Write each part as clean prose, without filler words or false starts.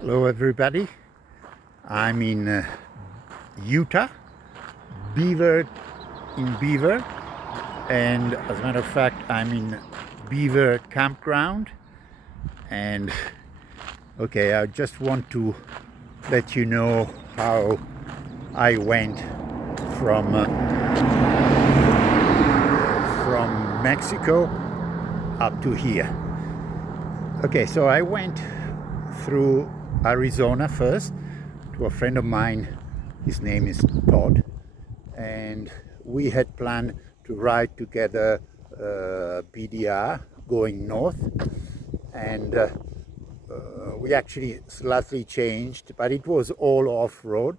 Hello everybody, I'm in Utah, Beaver in Beaver, and as a matter of fact I'm in Beaver campground. And okay, I just want to let you know how I went from Mexico up to here. Okay, so I went through Arizona first to a friend of mine. His name is Todd, and we had planned to ride together BDR going north, and we actually slightly changed, but it was all off-road.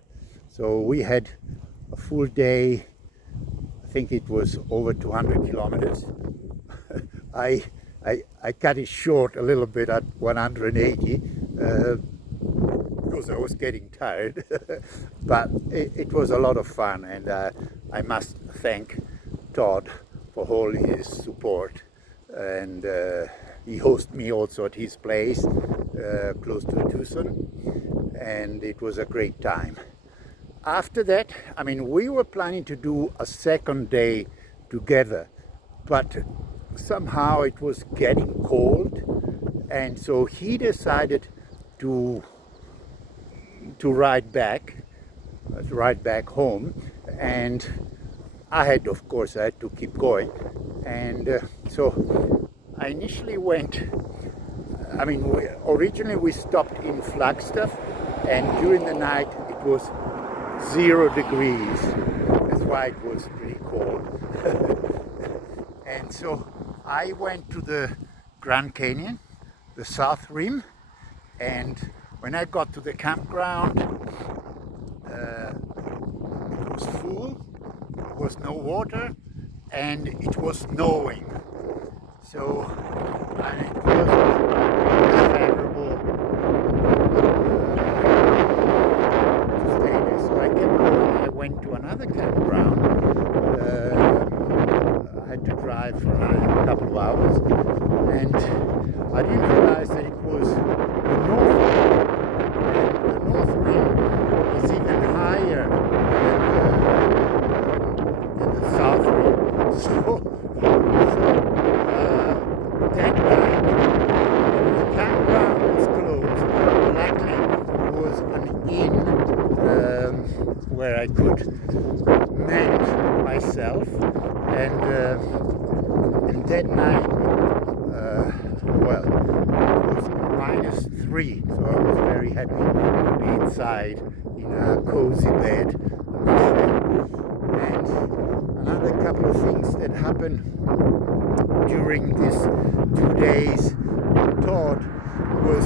So we had a full day. I think it was over 200 kilometers. I cut it short a little bit at 180 because I was getting tired, but it was a lot of fun, and I must thank Todd for all his support. And he hosted me also at his place close to Tucson, and it was a great time. After that, I mean, we were planning to do a second day together, but somehow it was getting cold, and so he decided to ride back home, and I had to keep going. And so I initially went, I mean, originally we stopped in Flagstaff, and during the night it was 0 degrees. That's why it was pretty cold. And so I went to the Grand Canyon, the South Rim, and when I got to the campground, it was full, there was no water, and it was snowing. So it wasn't favorable to stay there. So I kept going. I went to another campground. I had to drive for a couple of hours, and I didn't realize that it was the North Rim. And the North Rim is even higher than the South Rim. So that night the campground was closed. Luckily, there was an inn where I could mend myself. And that night, it was -3, so I was very happy to be inside in a cozy bed. And another couple of things that happened during these 2 days, Todd, was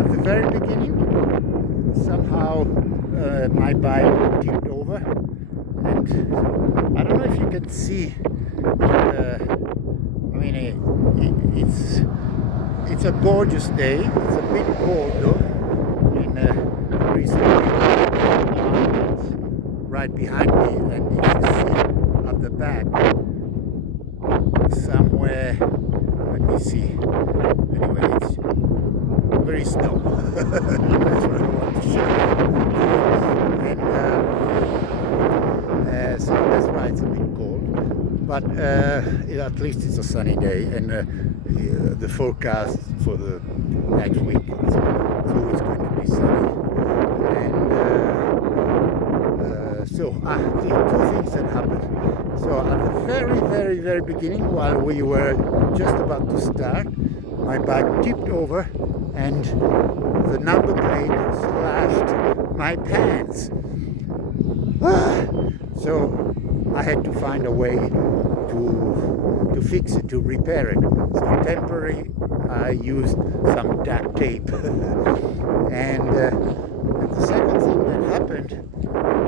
at the very beginning, somehow my bike tipped over. And I don't know if you can see. I mean, it's a gorgeous day. It's a bit cold though. In recently, right behind me, and if you see at the back, somewhere. Let me see. Anyway, it's very snow. That's what I want to show you. And so that's why it's a bit cold, but at least it's a sunny day, and the forecast for the next week it's always going to be sunny. And so the two things that happened. So at the very beginning, while we were just about to start, my bike tipped over, and the number plate slashed my pants. So I had to find a way to fix it, to repair it. So temporarily, I used some duct tape. And the second thing that happened,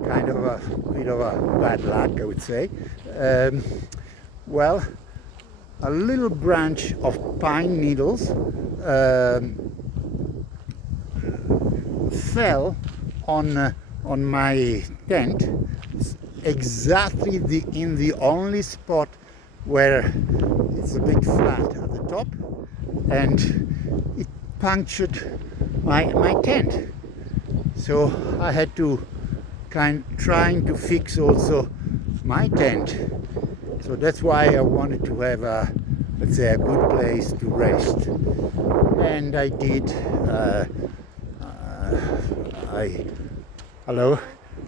kind of a bit of a bad luck, I would say. A little branch of pine needles fell on my tent, exactly in the only spot where it's a bit flat at the top, and punctured my tent. So I had to trying to fix also my tent. So that's why I wanted to have let's say a good place to rest. And I did.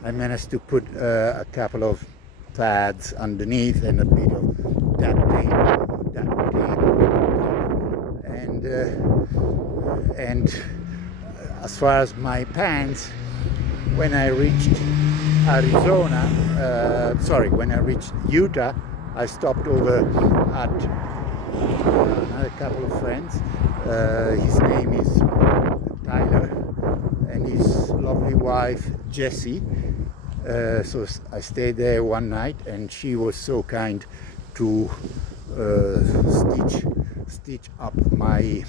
I managed to put a couple of pads underneath and a bit of duct tape, and as far as my pants, when I reached when I reached Utah, I stopped over at another couple of friends. His name is Tyler and his lovely wife Jessie. So I stayed there one night, and she was so kind to stitch up my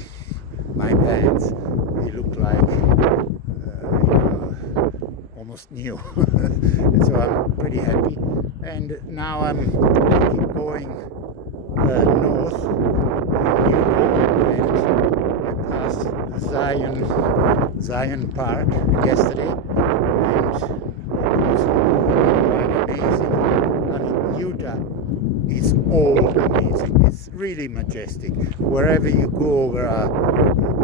pants. They look like almost new. So I'm pretty happy. And now I keep going north, and I passed Zion Park yesterday, and it was quite amazing. I mean, Utah is all amazing. It's really majestic. Wherever you go, there are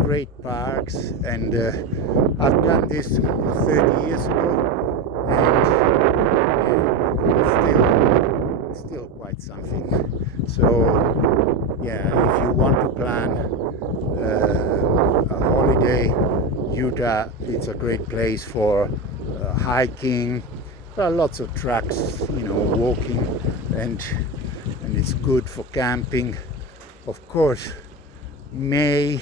great parks, and I've done this 30 years ago, and it's still quite something. So yeah, if you want to plan a holiday, Utah, it's a great place for hiking. There are lots of tracks, walking, and it's good for camping. Of course, May,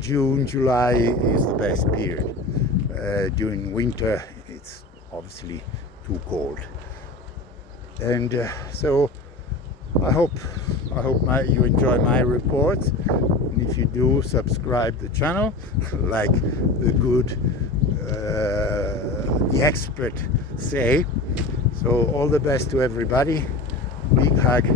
June, July is the best period. During winter, it's obviously too cold. And so I hope you enjoy my reports. And if you do, subscribe the channel, like the expert say. So all the best to everybody. Big hug.